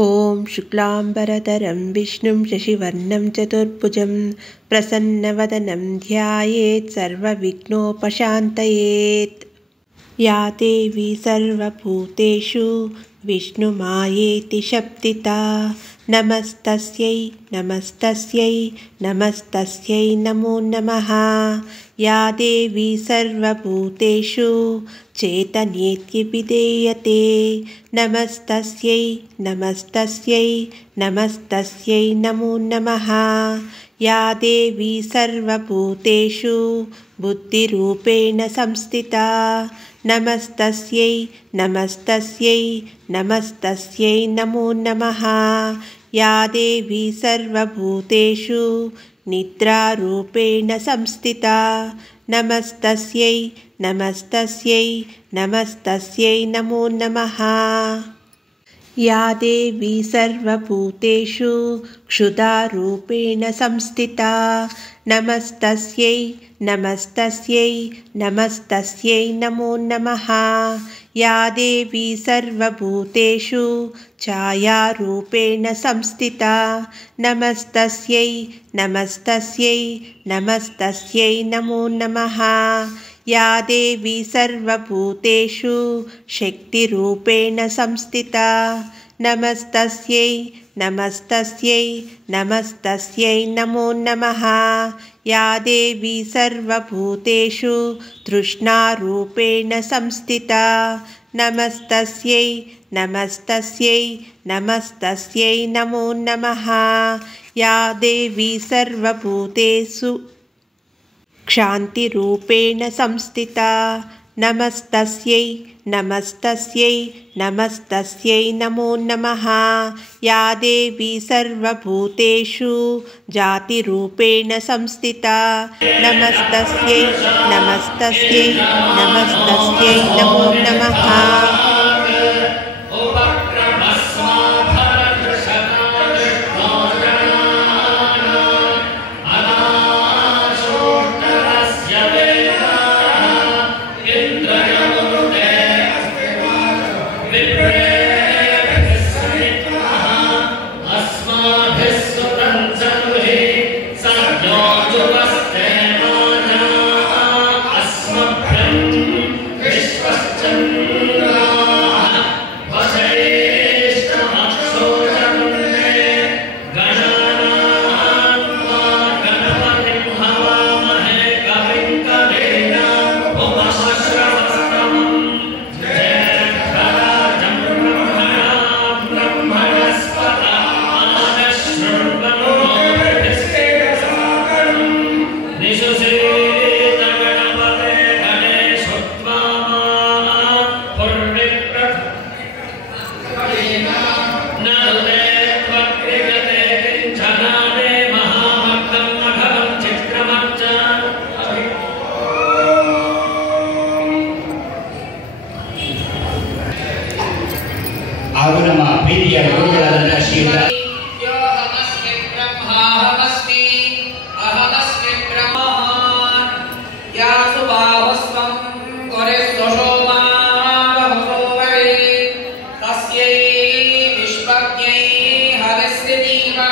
ॐ शुक्लाम्बरधरं विष्णुं शशिवर्णं चतुर्भुजं प्रसन्नवदनं ध्यायेत् सर्वविघ्नोपशान्तयेत्। या देवी सर्वभूतेषु विष्णुमायेति शब्दिता नमस्तस्यै नमस्तस्यै नमस्तस्यै नमो नमः। या देवी सर्वभूतेषु चेतनेत्यभिधीयते नमस्तस्यै नमस्तस्यै नमस्तस्यै नमो नमः। या देवी सर्वभूतेषु बुद्धिरूपेण संस्थिता नमस्तस्यै नमस्तस्यै नमस्तस्यै नमो नमः। या देवी सर्वभूतेषु निद्रारूपेण संस्थिता नमस्तस्यै नमस्तस्यै नमस्तस्यै नमो नमः। या देवी सर्वभूतेषु क्षुधारूपेण संस्थिता नमस्तस्यै नमस्तस्यै नमस्तस्यै नमो नमः। या देवी सर्वभूतेषु छायारूपेण संस्थिता नमस्तस्यै नमस्तस्यै नमस्तस्यै नमो नमः। या देवी सर्वभूतेषु शक्तिरूपेण संस्थिता नमस्तस्यै नमस्तस्यै नमस्तस्यै नमो नमः। या देवी सर्वभूतेषु तृष्णारूपेण संस्थिता नमस्तस्यै नमस्तस्यै नमस्तस्यै नमो नमः। या देवी सर्वभूतेषु क्षान्तिरूपेण संस्थिता नमस्तस्यै नमस्तस्यै नमस्तस्यै नमो नमः। या देवी सर्वभूतेषु जातिरूपेण संस्थिता नमस्तस्यै नमस्तस्यै नमस्तस्यै नमो नमः। आगुनमा प्रीतिಯ ಗುರುಗಳಾದ ಶ್ರೀಯುತ तस्यै विष्पज्ञै हरस्य दीवा